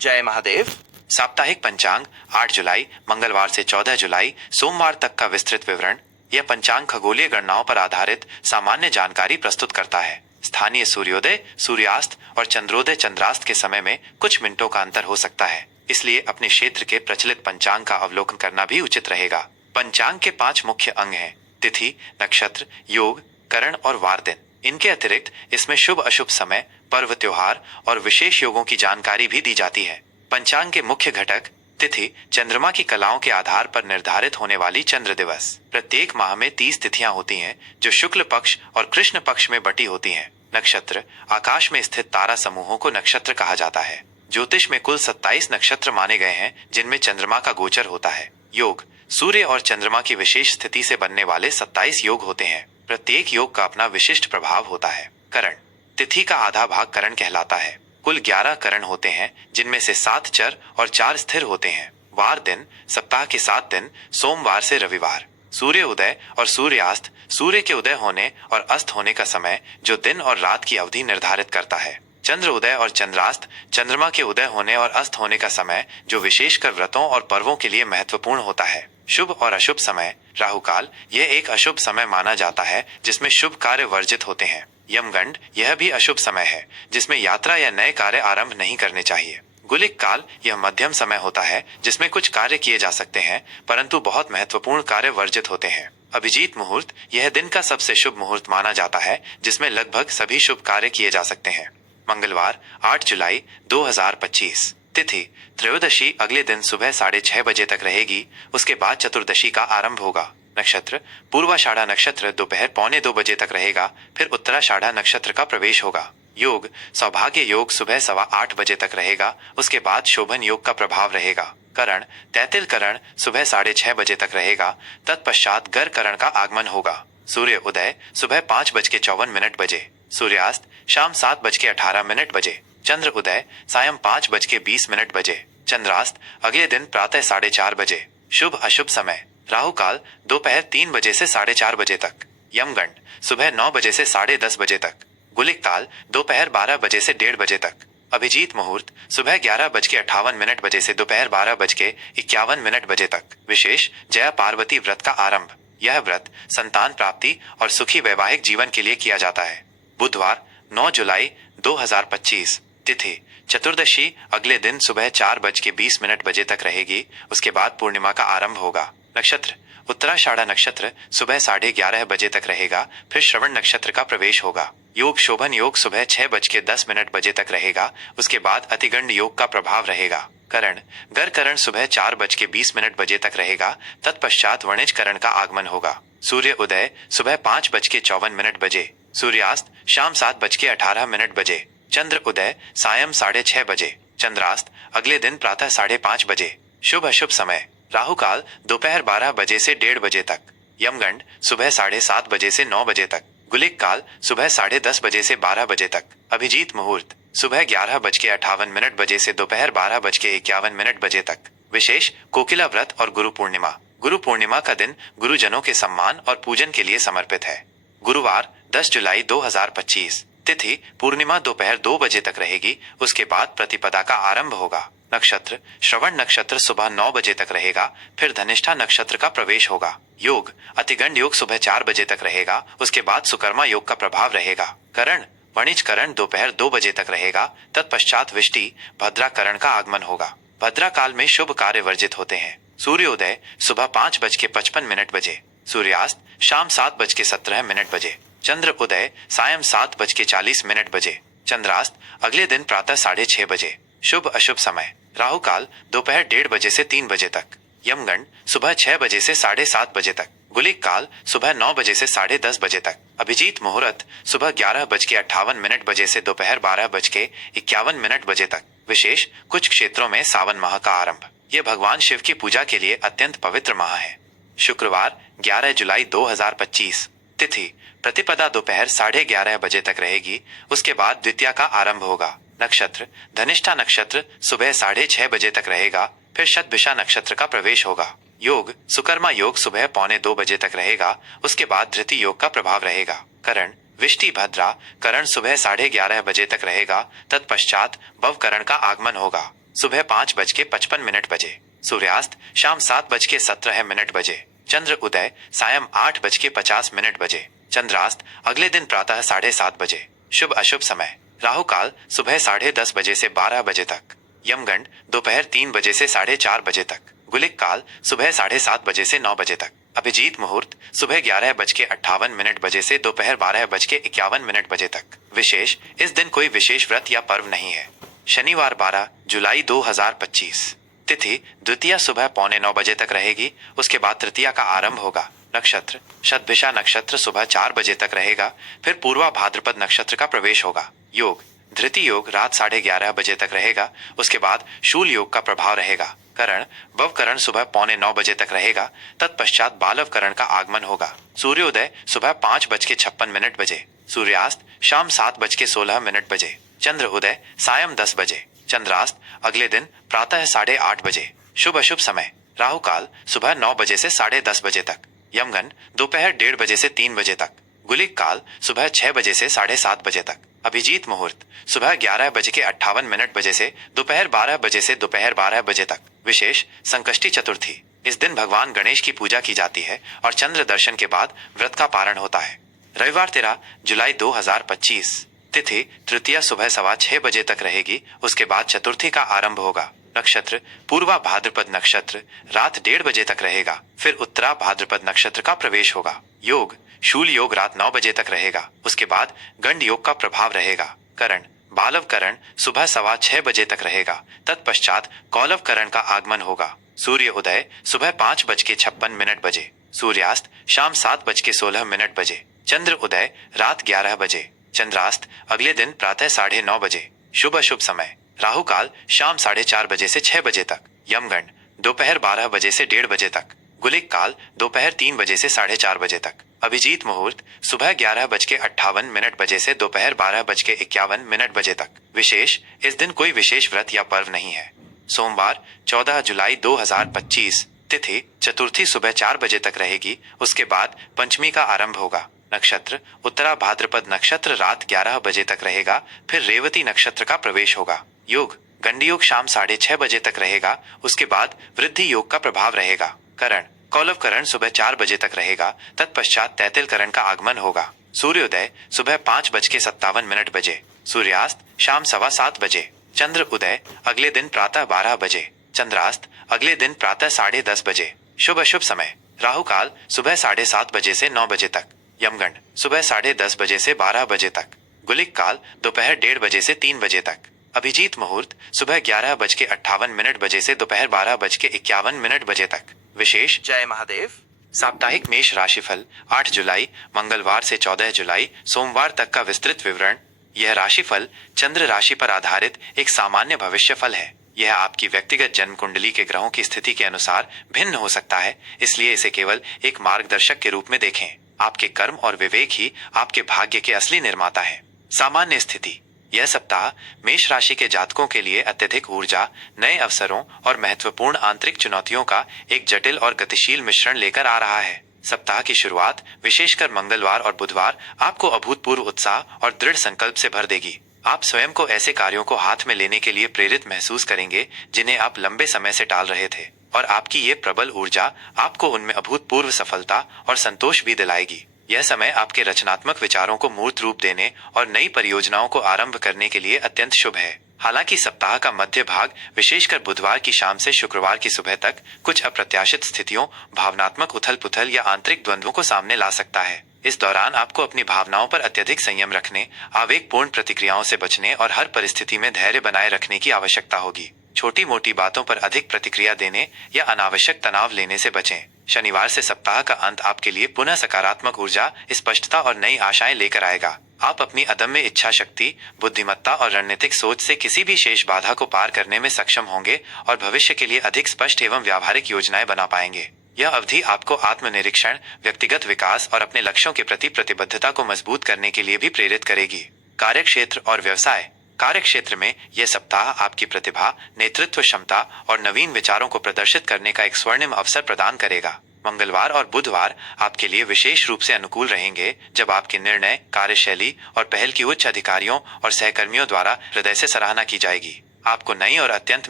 जय महादेव। साप्ताहिक पंचांग 8 जुलाई मंगलवार से 14 जुलाई सोमवार तक का विस्तृत विवरण। यह पंचांग खगोलीय गणनाओं पर आधारित सामान्य जानकारी प्रस्तुत करता है। स्थानीय सूर्योदय, सूर्यास्त और चंद्रोदय चंद्रास्त के समय में कुछ मिनटों का अंतर हो सकता है, इसलिए अपने क्षेत्र के प्रचलित पंचांग का अवलोकन करना भी उचित रहेगा। पंचांग के 5 मुख्य अंग हैं: तिथि, नक्षत्र, योग, करण और वार दिन। इनके अतिरिक्त इसमें शुभ अशुभ समय, पर्व त्योहार और विशेष योगों की जानकारी भी दी जाती है। पंचांग के मुख्य घटक: तिथि चंद्रमा की कलाओं के आधार पर निर्धारित होने वाली चंद्र दिवस। प्रत्येक माह में 30 तिथियां होती हैं, जो शुक्ल पक्ष और कृष्ण पक्ष में बटी होती हैं। नक्षत्र आकाश में स्थित तारा समूहों को नक्षत्र कहा जाता है। ज्योतिष में कुल 27 नक्षत्र माने गए हैं, जिनमें चंद्रमा का गोचर होता है। योग सूर्य और चंद्रमा की विशेष स्थिति से बनने वाले 27 योग होते हैं। प्रत्येक योग का अपना विशिष्ट प्रभाव होता है। करण तिथि का आधा भाग करण कहलाता है। कुल 11 करण होते हैं, जिनमें से 7 चर और 4 स्थिर होते हैं। वार दिन सप्ताह के 7 दिन सोमवार से रविवार। सूर्य उदय और सूर्यास्त सूर्य के उदय होने और अस्त होने का समय, जो दिन और रात की अवधि निर्धारित करता है। चंद्र उदय और चंद्रास्त चंद्रमा के उदय होने और अस्त होने का समय, जो विशेषकर व्रतों और पर्वों के लिए महत्वपूर्ण होता है। शुभ और अशुभ समय। राहु काल यह एक अशुभ समय माना जाता है, जिसमें शुभ कार्य वर्जित होते हैं। यमगंड यह भी अशुभ समय है, जिसमें यात्रा या नए कार्य आरंभ नहीं करने चाहिए। गुलिक काल यह मध्यम समय होता है, जिसमें कुछ कार्य किए जा सकते हैं, परंतु बहुत महत्वपूर्ण कार्य वर्जित होते हैं। अभिजीत मुहूर्त यह दिन का सबसे शुभ मुहूर्त माना जाता है, जिसमें लगभग सभी शुभ कार्य किए जा सकते हैं। मंगलवार 8 जुलाई 2025। तिथि त्रयोदशी अगले दिन सुबह 6:30 बजे तक रहेगी। उसके बाद चतुर्दशी का आरंभ होगा। नक्षत्र पूर्वाषाढ़ा नक्षत्र दोपहर 1:45 बजे तक रहेगा, फिर उत्तराषाढ़ा नक्षत्र का प्रवेश होगा। योग सौभाग्य योग सुबह 8:15 बजे तक रहेगा, उसके बाद शोभन योग का प्रभाव रहेगा। करण तैतिल करण सुबह 6:30 बजे तक रहेगा, तत्पश्चात गर करण का आगमन होगा। सूर्य उदय सुबह 5:54 बजे, सूर्यास्त शाम 7:18 बजे, चंद्र उदय सायं 5:20 बजे, चंद्रास्त अगले दिन प्रातः 4:30 बजे। शुभ अशुभ समय। राहु काल दोपहर 3 बजे से 4:30 बजे तक। यमगंड सुबह 9 बजे से 10:30 बजे तक। गुलिक काल दोपहर 12 बजे से 1:30 बजे तक। अभिजीत मुहूर्त सुबह 11:58 बजे से दोपहर 12:51 बजे तक। विशेष जया पार्वती व्रत का आरंभ। यह व्रत संतान प्राप्ति और सुखी वैवाहिक जीवन के लिए किया जाता है। बुधवार 9 जुलाई 2025। तिथि चतुर्दशी अगले दिन सुबह 4:20 बजे तक रहेगी, उसके बाद पूर्णिमा का आरंभ होगा। नक्षत्र उत्तराषाढ़ा नक्षत्र सुबह 11:30 बजे तक रहेगा, फिर श्रवण नक्षत्र का प्रवेश होगा। योग शोभन योग सुबह 6:10 बजे तक रहेगा, उसके बाद अतिगंड योग का प्रभाव रहेगा। करण गर करण सुबह 4:20 बजे तक रहेगा, तत्पश्चात वणिज करण का आगमन होगा। सूर्य उदय सुबह 5:54 बजे, सूर्यास्त शाम 7:18 बजे, चंद्र उदय सायं 6:30 बजे, चंद्रास्त अगले दिन प्रातः 5:30 बजे। शुभ अशुभ समय। राहु काल दोपहर 12 बजे से 1:30 बजे तक। यमगंड सुबह 7:30 बजे से 9 बजे तक। गुलिक काल सुबह 10:30 बजे से 12 बजे तक। अभिजीत मुहूर्त सुबह 11:58 बजे से दोपहर 12:51 बजे तक। विशेष कोकिला व्रत और गुरु पूर्णिमा। गुरु पूर्णिमा का दिन गुरुजनों के सम्मान और पूजन के लिए समर्पित है। गुरुवार 10 जुलाई 2025। तिथि पूर्णिमा दोपहर 2 बजे तक रहेगी, उसके बाद प्रतिपदा का आरंभ होगा। नक्षत्र श्रवण नक्षत्र सुबह 9 बजे तक रहेगा, फिर धनिष्ठा नक्षत्र का प्रवेश होगा। योग अतिगंड योग सुबह 4 बजे तक रहेगा, उसके बाद सुकर्मा योग का प्रभाव रहेगा। करण वणिज करण दोपहर 2 बजे तक रहेगा, तत्पश्चात विष्टि भद्रा करण का आगमन होगा। भद्रा काल में शुभ कार्य वर्जित होते हैं। सूर्योदय सुबह 5:55 बजे, सूर्यास्त शाम 7:17 बजे, चंद्र उदय सायं 7:40 बजे, चंद्रास्त अगले दिन प्रातः 6:30 बजे। शुभ अशुभ समय। राहु काल दोपहर 1:30 बजे से 3 बजे तक। यमगंड सुबह 6 बजे से 7:30 बजे तक। गुलिक काल सुबह 9 बजे से 10:30 बजे तक। अभिजीत मुहूर्त सुबह 11:58 बजे से दोपहर 12:51 बजे तक। विशेष कुछ क्षेत्रों में सावन माह का आरंभ। यह भगवान शिव की पूजा के लिए अत्यंत पवित्र माह है। शुक्रवार 11 जुलाई 2025। तिथि प्रतिपदा दोपहर 11:30 बजे तक रहेगी, उसके बाद द्वितीया का आरंभ होगा। नक्षत्र धनिष्ठा नक्षत्र सुबह 6:30 बजे तक रहेगा, फिर शतभिषा नक्षत्र का प्रवेश होगा। योग सुकर्मा योग सुबह 1:45 बजे तक रहेगा, उसके बाद धृति योग का प्रभाव रहेगा। करण विष्टि भद्रा करण सुबह 11:30 बजे तक रहेगा, तत्पश्चात भव करण का आगमन होगा। सुबह 5:55 बजे। सूर्यास्त शाम 7:17 बजे। चंद्र उदय सायं 8:50 बजे। चंद्रास्त अगले दिन प्रातः 7:30 बजे। शुभ अशुभ समय राहु काल सुबह 10:30 बजे से 12 बजे तक। यमगंड दोपहर 3 बजे से 4:30 बजे तक। गुलिक काल सुबह 7:30 बजे से 9 बजे तक। अभिजीत मुहूर्त सुबह 11:58 बजे से दोपहर 12:51 बजे तक। विशेष इस दिन कोई विशेष व्रत या पर्व नहीं है। शनिवार 12 जुलाई 2025। तिथि द्वितीया सुबह 8:45 बजे तक रहेगी, उसके बाद तृतीया का आरंभ होगा। नक्षत्र शतभिषा नक्षत्र सुबह 4 बजे तक रहेगा, फिर पूर्वा भाद्रपद नक्षत्र का प्रवेश होगा। योग धृति योग रात 11:30 बजे तक रहेगा, उसके बाद शूल योग का प्रभाव रहेगा। करण भवकरण सुबह 8:45 बजे तक रहेगा, तत्पश्चात बालव करण का आगमन होगा। सूर्योदय सुबह 5:56 बजे। सूर्यास्त शाम 7:16 बजे। चंद्र उदय सायं 10 बजे। चंद्रास्त अगले दिन प्रातः 8:30 बजे। शुभ अशुभ समय राहु काल सुबह 9 बजे से 10:30 बजे तक। यमगंड दोपहर 1:30 बजे से 3 बजे तक। गुलिक काल सुबह 6 बजे से 7:30 बजे तक। अभिजीत मुहूर्त सुबह 11:58 बजे से दोपहर 12 बजे से दोपहर 12 बजे तक। विशेष संकष्टी चतुर्थी इस दिन भगवान गणेश की पूजा की जाती है और चंद्र दर्शन के बाद व्रत का पारण होता है। रविवार 13 जुलाई 2025। तिथि तृतीया सुबह 6:15 बजे तक रहेगी, उसके बाद चतुर्थी का आरंभ होगा। नक्षत्र पूर्वा भाद्रपद नक्षत्र रात 1:30 बजे तक रहेगा, फिर उत्तरा भाद्रपद नक्षत्र का प्रवेश होगा। योग शूल योग रात 9 बजे तक रहेगा, उसके बाद गंड योग का प्रभाव रहेगा। करण बालव करण सुबह 6:15 बजे तक रहेगा, तत्पश्चात कौलव करण का आगमन होगा। सूर्य उदय सुबह 5:56 बजे। सूर्यास्त शाम 7:16 बजे। चंद्र उदय रात 11 बजे। चंद्रास्त अगले दिन प्रातः 9:30 बजे। शुभ अशुभ समय राहु काल शाम 4:30 बजे से 6 बजे तक। यमगंड दोपहर 12 बजे से 1:30 बजे तक। गुलिक काल दोपहर 3 बजे से 4:30 बजे तक। अभिजीत मुहूर्त सुबह 11:58 बजे से दोपहर 12:51 बजे तक। विशेष इस दिन कोई विशेष व्रत या पर्व नहीं है। सोमवार 14 जुलाई 2025। तिथि चतुर्थी सुबह 4 बजे तक रहेगी, उसके बाद पंचमी का आरंभ होगा। नक्षत्र उत्तरा भाद्रपद नक्षत्र रात 11 बजे तक रहेगा, फिर रेवती नक्षत्र का प्रवेश होगा। योग गंडी योग शाम 6:30 बजे तक रहेगा, उसके बाद वृद्धि योग का प्रभाव रहेगा। करण कौलव करण सुबह 4 बजे तक रहेगा, तत्पश्चात तैतिल करण का आगमन होगा। सूर्योदय सुबह 5:57 बजे। सूर्यास्त शाम 7:15 बजे। चंद्र उदय अगले दिन प्रातः 12 बजे। चंद्रास्त अगले दिन प्रातः 10:30 बजे। शुभ अशुभ समय राहु काल सुबह 7:30 बजे से 9 बजे तक। यमगंड सुबह 10:30 बजे से 12 बजे तक। गुलिक काल दोपहर 1:30 बजे से 3 बजे तक। अभिजीत मुहूर्त सुबह 11:58 बजे से दोपहर 12:51 बजे तक। विशेष जय महादेव। साप्ताहिक मेष राशिफल 8 जुलाई मंगलवार से 14 जुलाई सोमवार तक का विस्तृत विवरण। यह राशिफल चंद्र राशि पर आधारित एक सामान्य भविष्य फल है। यह आपकी व्यक्तिगत जन्म कुंडली के ग्रहों की स्थिति के अनुसार भिन्न हो सकता है, इसलिए इसे केवल एक मार्गदर्शक के रूप में देखें। आपके कर्म और विवेक ही आपके भाग्य के असली निर्माता है। सामान्य स्थिति यह सप्ताह मेष राशि के जातकों के लिए अत्यधिक ऊर्जा, नए अवसरों और महत्वपूर्ण आंतरिक चुनौतियों का एक जटिल और गतिशील मिश्रण लेकर आ रहा है। सप्ताह की शुरुआत विशेषकर मंगलवार और बुधवार आपको अभूतपूर्व उत्साह और दृढ़ संकल्प से भर देगी। आप स्वयं को ऐसे कार्यों को हाथ में लेने के लिए प्रेरित महसूस करेंगे जिन्हें आप लंबे समय से टाल रहे थे, और आपकी ये प्रबल ऊर्जा आपको उनमें अभूतपूर्व सफलता और संतोष भी दिलाएगी। यह समय आपके रचनात्मक विचारों को मूर्त रूप देने और नई परियोजनाओं को आरंभ करने के लिए अत्यंत शुभ है। हालांकि सप्ताह का मध्य भाग विशेषकर बुधवार की शाम से शुक्रवार की सुबह तक कुछ अप्रत्याशित स्थितियों, भावनात्मक उथल पुथल या आंतरिक द्वंद्वों को सामने ला सकता है। इस दौरान आपको अपनी भावनाओं पर अत्यधिक संयम रखने, आवेगपूर्ण प्रतिक्रियाओं से बचने और हर परिस्थिति में धैर्य बनाए रखने की आवश्यकता होगी। छोटी मोटी बातों पर अधिक प्रतिक्रिया देने या अनावश्यक तनाव लेने से बचें। शनिवार से सप्ताह का अंत आपके लिए पुनः सकारात्मक ऊर्जा, स्पष्टता और नई आशाएं लेकर आएगा। आप अपनी अदम्य इच्छा शक्ति, बुद्धिमत्ता और रणनीतिक सोच से किसी भी शेष बाधा को पार करने में सक्षम होंगे और भविष्य के लिए अधिक स्पष्ट एवं व्यावहारिक योजनाएं बना पाएंगे। यह अवधि आपको आत्मनिरीक्षण, व्यक्तिगत विकास और अपने लक्ष्यों के प्रति प्रतिबद्धता को मजबूत करने के लिए भी प्रेरित करेगी। कार्यक्षेत्र और व्यवसाय कार्यक्षेत्र में यह सप्ताह आपकी प्रतिभा, नेतृत्व क्षमता और नवीन विचारों को प्रदर्शित करने का एक स्वर्णिम अवसर प्रदान करेगा। मंगलवार और बुधवार आपके लिए विशेष रूप से अनुकूल रहेंगे, जब आपके निर्णय, कार्यशैली और पहल की उच्च अधिकारियों और सहकर्मियों द्वारा हृदय से सराहना की जाएगी। आपको नई और अत्यंत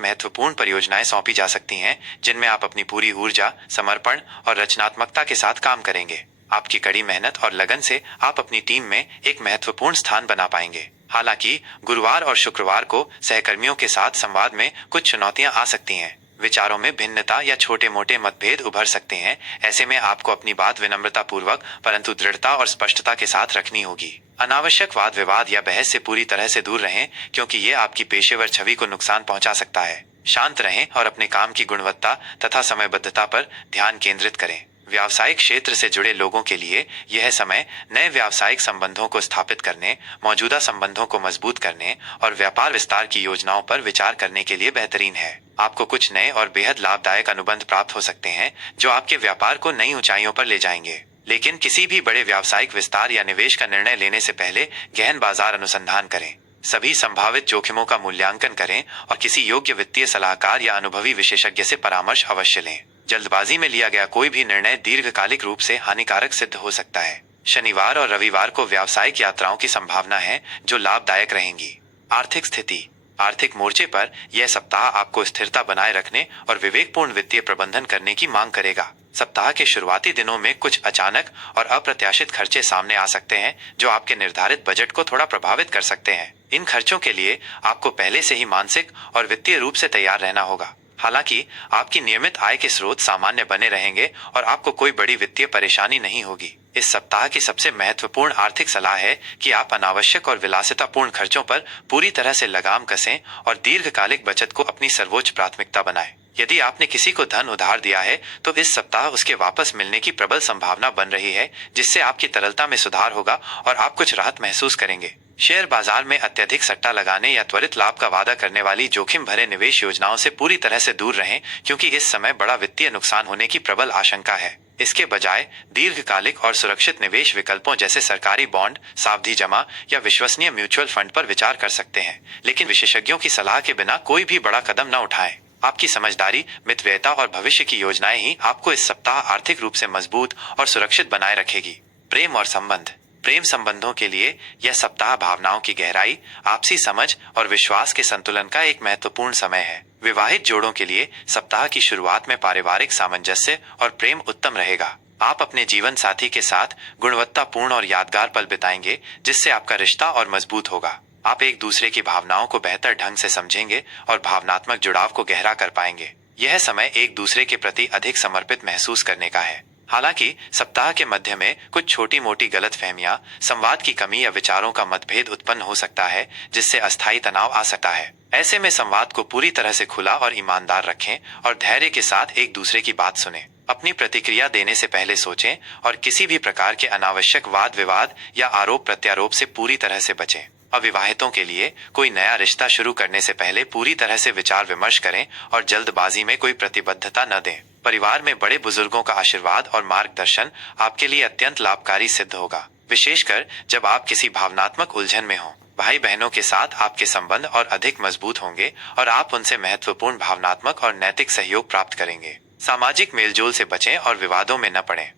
महत्वपूर्ण परियोजनाएं सौंपी जा सकती हैं, जिनमें आप अपनी पूरी ऊर्जा, समर्पण और रचनात्मकता के साथ काम करेंगे। आपकी कड़ी मेहनत और लगन से आप अपनी टीम में एक महत्वपूर्ण स्थान बना पाएंगे। हालांकि गुरुवार और शुक्रवार को सहकर्मियों के साथ संवाद में कुछ चुनौतियां आ सकती हैं। विचारों में भिन्नता या छोटे मोटे मतभेद उभर सकते हैं। ऐसे में आपको अपनी बात विनम्रता पूर्वक परंतु दृढ़ता और स्पष्टता के साथ रखनी होगी। अनावश्यक वाद विवाद या बहस से पूरी तरह से दूर रहें, क्योंकि ये आपकी पेशेवर छवि को नुकसान पहुंचा सकता है। शांत रहें और अपने काम की गुणवत्ता तथा समयबद्धता पर ध्यान केंद्रित करें। व्यावसायिक क्षेत्र से जुड़े लोगों के लिए यह समय नए व्यावसायिक संबंधों को स्थापित करने, मौजूदा संबंधों को मजबूत करने और व्यापार विस्तार की योजनाओं पर विचार करने के लिए बेहतरीन है। आपको कुछ नए और बेहद लाभदायक अनुबंध प्राप्त हो सकते हैं, जो आपके व्यापार को नई ऊंचाइयों पर ले जाएंगे। लेकिन किसी भी बड़े व्यावसायिक विस्तार या निवेश का निर्णय लेने से पहले गहन बाजार अनुसंधान करें। सभी संभावित जोखिमों का मूल्यांकन करें और किसी योग्य वित्तीय सलाहकार या अनुभवी विशेषज्ञ से परामर्श अवश्य लें। जल्दबाजी में लिया गया कोई भी निर्णय दीर्घकालिक रूप से हानिकारक सिद्ध हो सकता है। शनिवार और रविवार को व्यावसायिक यात्राओं की संभावना है, जो लाभदायक रहेंगी। आर्थिक स्थिति। आर्थिक मोर्चे पर यह सप्ताह आपको स्थिरता बनाए रखने और विवेकपूर्ण वित्तीय प्रबंधन करने की मांग करेगा। सप्ताह के शुरुआती दिनों में कुछ अचानक और अप्रत्याशित खर्चे सामने आ सकते हैं, जो आपके निर्धारित बजट को थोड़ा प्रभावित कर सकते हैं। इन खर्चों के लिए आपको पहले से ही मानसिक और वित्तीय रूप से तैयार रहना होगा। हालांकि आपकी नियमित आय के स्रोत सामान्य बने रहेंगे और आपको कोई बड़ी वित्तीय परेशानी नहीं होगी। इस सप्ताह की सबसे महत्वपूर्ण आर्थिक सलाह है कि आप अनावश्यक और विलासितापूर्ण खर्चों पर पूरी तरह से लगाम कसें और दीर्घकालिक बचत को अपनी सर्वोच्च प्राथमिकता बनाएं। यदि आपने किसी को धन उधार दिया है, तो इस सप्ताह उसके वापस मिलने की प्रबल संभावना बन रही है, जिससे आपकी तरलता में सुधार होगा और आप कुछ राहत महसूस करेंगे। शेयर बाजार में अत्यधिक सट्टा लगाने या त्वरित लाभ का वादा करने वाली जोखिम भरे निवेश योजनाओं से पूरी तरह से दूर रहें, क्योंकि इस समय बड़ा वित्तीय नुकसान होने की प्रबल आशंका है। इसके बजाय दीर्घकालिक और सुरक्षित निवेश विकल्पों जैसे सरकारी बॉन्ड, सावधि जमा या विश्वसनीय म्यूचुअल फंड पर विचार कर सकते हैं, लेकिन विशेषज्ञों की सलाह के बिना कोई भी बड़ा कदम न उठाएं। आपकी समझदारी, मितव्ययिता और भविष्य की योजनाएं ही आपको इस सप्ताह आर्थिक रूप से मजबूत और सुरक्षित बनाए रखेगी। प्रेम और संबंध। प्रेम संबंधों के लिए यह सप्ताह भावनाओं की गहराई, आपसी समझ और विश्वास के संतुलन का एक महत्वपूर्ण समय है। विवाहित जोड़ों के लिए सप्ताह की शुरुआत में पारिवारिक सामंजस्य और प्रेम उत्तम रहेगा। आप अपने जीवन साथी के साथ गुणवत्तापूर्ण और यादगार पल बिताएंगे, जिससे आपका रिश्ता और मजबूत होगा। आप एक दूसरे की भावनाओं को बेहतर ढंग से समझेंगे और भावनात्मक जुड़ाव को गहरा कर पाएंगे। यह समय एक दूसरे के प्रति अधिक समर्पित महसूस करने का है। हालांकि सप्ताह के मध्य में कुछ छोटी मोटी गलतफहमियां, संवाद की कमी या विचारों का मतभेद उत्पन्न हो सकता है, जिससे अस्थायी तनाव आ सकता है। ऐसे में संवाद को पूरी तरह से खुला और ईमानदार रखें और धैर्य के साथ एक दूसरे की बात सुनें। अपनी प्रतिक्रिया देने से पहले सोचें और किसी भी प्रकार के अनावश्यक वाद विवाद या आरोप प्रत्यारोप से पूरी तरह से बचें। अविवाहितों के लिए कोई नया रिश्ता शुरू करने से पहले पूरी तरह से विचार विमर्श करें और जल्दबाजी में कोई प्रतिबद्धता न दें। परिवार में बड़े बुजुर्गों का आशीर्वाद और मार्गदर्शन आपके लिए अत्यंत लाभकारी सिद्ध होगा, विशेषकर जब आप किसी भावनात्मक उलझन में हों। भाई बहनों के साथ आपके संबंध और अधिक मजबूत होंगे और आप उनसे महत्वपूर्ण भावनात्मक और नैतिक सहयोग प्राप्त करेंगे। सामाजिक मेलजोल से बचें और विवादों में न पड़ें।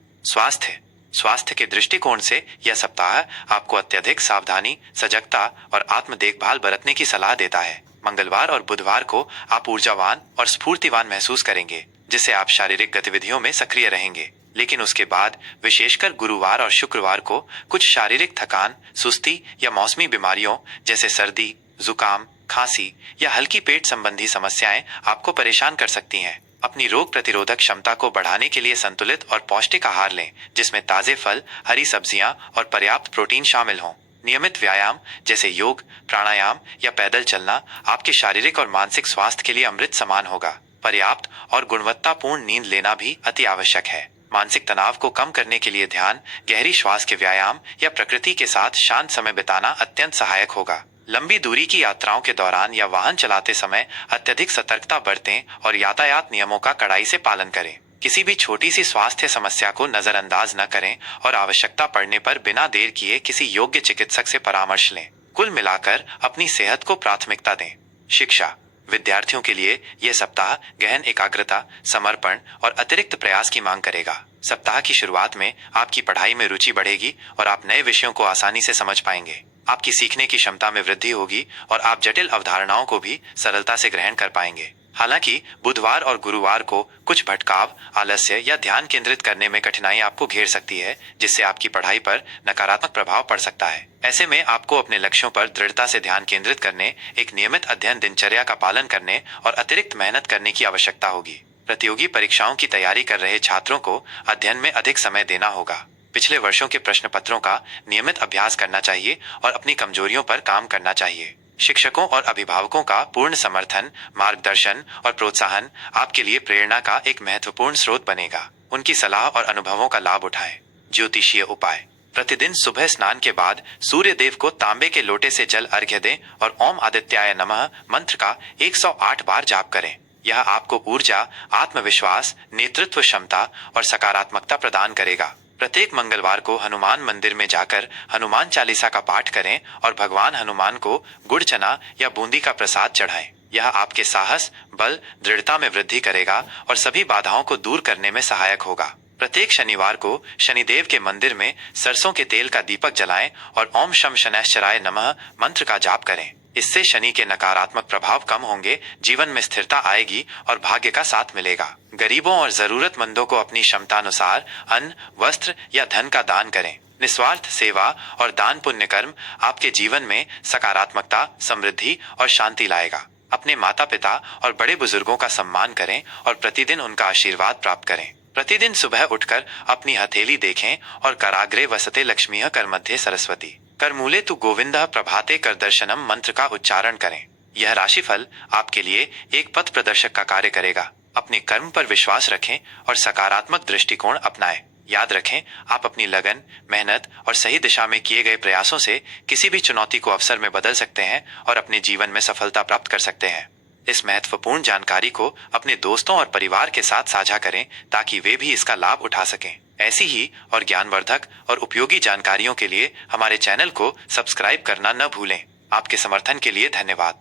स्वास्थ्य के दृष्टिकोण से यह सप्ताह आपको अत्यधिक सावधानी, सजगता और आत्म देखभाल बरतने की सलाह देता है। मंगलवार और बुधवार को आप ऊर्जावान और स्फूर्तिवान महसूस करेंगे, जिससे आप शारीरिक गतिविधियों में सक्रिय रहेंगे। लेकिन उसके बाद विशेषकर गुरुवार और शुक्रवार को कुछ शारीरिक थकान, सुस्ती या मौसमी बीमारियों जैसे सर्दी, जुकाम, खांसी या हल्की पेट संबंधी समस्याएं आपको परेशान कर सकती हैं। अपनी रोग प्रतिरोधक क्षमता को बढ़ाने के लिए संतुलित और पौष्टिक आहार लें, जिसमें ताजे फल, हरी सब्जियां और पर्याप्त प्रोटीन शामिल हों। नियमित व्यायाम जैसे योग, प्राणायाम या पैदल चलना आपके शारीरिक और मानसिक स्वास्थ्य के लिए अमृत समान होगा। पर्याप्त और गुणवत्तापूर्ण नींद लेना भी अति आवश्यक है। मानसिक तनाव को कम करने के लिए ध्यान, गहरी श्वास के व्यायाम या प्रकृति के साथ शांत समय बिताना अत्यंत सहायक होगा। लंबी दूरी की यात्राओं के दौरान या वाहन चलाते समय अत्यधिक सतर्कता बरतें और यातायात नियमों का कड़ाई से पालन करें। किसी भी छोटी सी स्वास्थ्य समस्या को नजरअंदाज न करें और आवश्यकता पड़ने पर बिना देर किए किसी योग्य चिकित्सक से परामर्श लें। कुल मिलाकर अपनी सेहत को प्राथमिकता दें। शिक्षा। विद्यार्थियों के लिए यह सप्ताह गहन एकाग्रता, समर्पण और अतिरिक्त प्रयास की मांग करेगा। सप्ताह की शुरुआत में आपकी पढ़ाई में रुचि बढ़ेगी और आप नए विषयों को आसानी से समझ पाएंगे। आपकी सीखने की क्षमता में वृद्धि होगी और आप जटिल अवधारणाओं को भी सरलता से ग्रहण कर पाएंगे। हालांकि बुधवार और गुरुवार को कुछ भटकाव, आलस्य या ध्यान केंद्रित करने में कठिनाई आपको घेर सकती है, जिससे आपकी पढ़ाई पर नकारात्मक प्रभाव पड़ सकता है। ऐसे में आपको अपने लक्ष्यों पर दृढ़ता से ध्यान केंद्रित करने, एक नियमित अध्ययन दिनचर्या का पालन करने और अतिरिक्त मेहनत करने की आवश्यकता होगी। प्रतियोगी परीक्षाओं की तैयारी कर रहे छात्रों को अध्ययन में अधिक समय देना होगा। पिछले वर्षों के प्रश्न पत्रों का नियमित अभ्यास करना चाहिए और अपनी कमजोरियों पर काम करना चाहिए। शिक्षकों और अभिभावकों का पूर्ण समर्थन, मार्गदर्शन और प्रोत्साहन आपके लिए प्रेरणा का एक महत्वपूर्ण स्रोत बनेगा। उनकी सलाह और अनुभवों का लाभ उठाएं। ज्योतिषीय उपाय। प्रतिदिन सुबह स्नान के बाद सूर्य देव को तांबे के लोटे से जल अर्घ्य दें और ओम आदित्याय नमः मंत्र का 108 बार जाप करें। यह आपको ऊर्जा, आत्मविश्वास, नेतृत्व क्षमता और सकारात्मकता प्रदान करेगा। प्रत्येक मंगलवार को हनुमान मंदिर में जाकर हनुमान चालीसा का पाठ करें और भगवान हनुमान को गुड़ चना या बूंदी का प्रसाद चढ़ाएं। यह आपके साहस, बल, दृढ़ता में वृद्धि करेगा और सभी बाधाओं को दूर करने में सहायक होगा। प्रत्येक शनिवार को शनिदेव के मंदिर में सरसों के तेल का दीपक जलाएं और ओम शम शनैश्चराय नमः मंत्र का जाप करें। इससे शनि के नकारात्मक प्रभाव कम होंगे, जीवन में स्थिरता आएगी और भाग्य का साथ मिलेगा। गरीबों और जरूरतमंदों को अपनी क्षमतानुसार अन्न, वस्त्र या धन का दान करें। निस्वार्थ सेवा और दान पुण्य कर्म आपके जीवन में सकारात्मकता, समृद्धि और शांति लाएगा। अपने माता पिता और बड़े बुजुर्गों का सम्मान करें और प्रतिदिन उनका आशीर्वाद प्राप्त करें। प्रतिदिन सुबह उठकर अपनी हथेली देखें और कराग्रे वसते लक्ष्मीः कर मध्ये सरस्वती, करमूले तु गोविंदः प्रभाते कर दर्शनम मंत्र का उच्चारण करें। यह राशिफल आपके लिए एक पथ प्रदर्शक का कार्य करेगा। अपने कर्म पर विश्वास रखें और सकारात्मक दृष्टिकोण अपनाएं। याद रखें, आप अपनी लगन, मेहनत और सही दिशा में किए गए प्रयासों से किसी भी चुनौती को अवसर में बदल सकते हैं और अपने जीवन में सफलता प्राप्त कर सकते हैं। इस महत्वपूर्ण जानकारी को अपने दोस्तों और परिवार के साथ साझा करें ताकि वे भी इसका लाभ उठा सकें। ऐसी ही और ज्ञानवर्धक और उपयोगी जानकारियों के लिए हमारे चैनल को सब्सक्राइब करना न भूलें। आपके समर्थन के लिए धन्यवाद।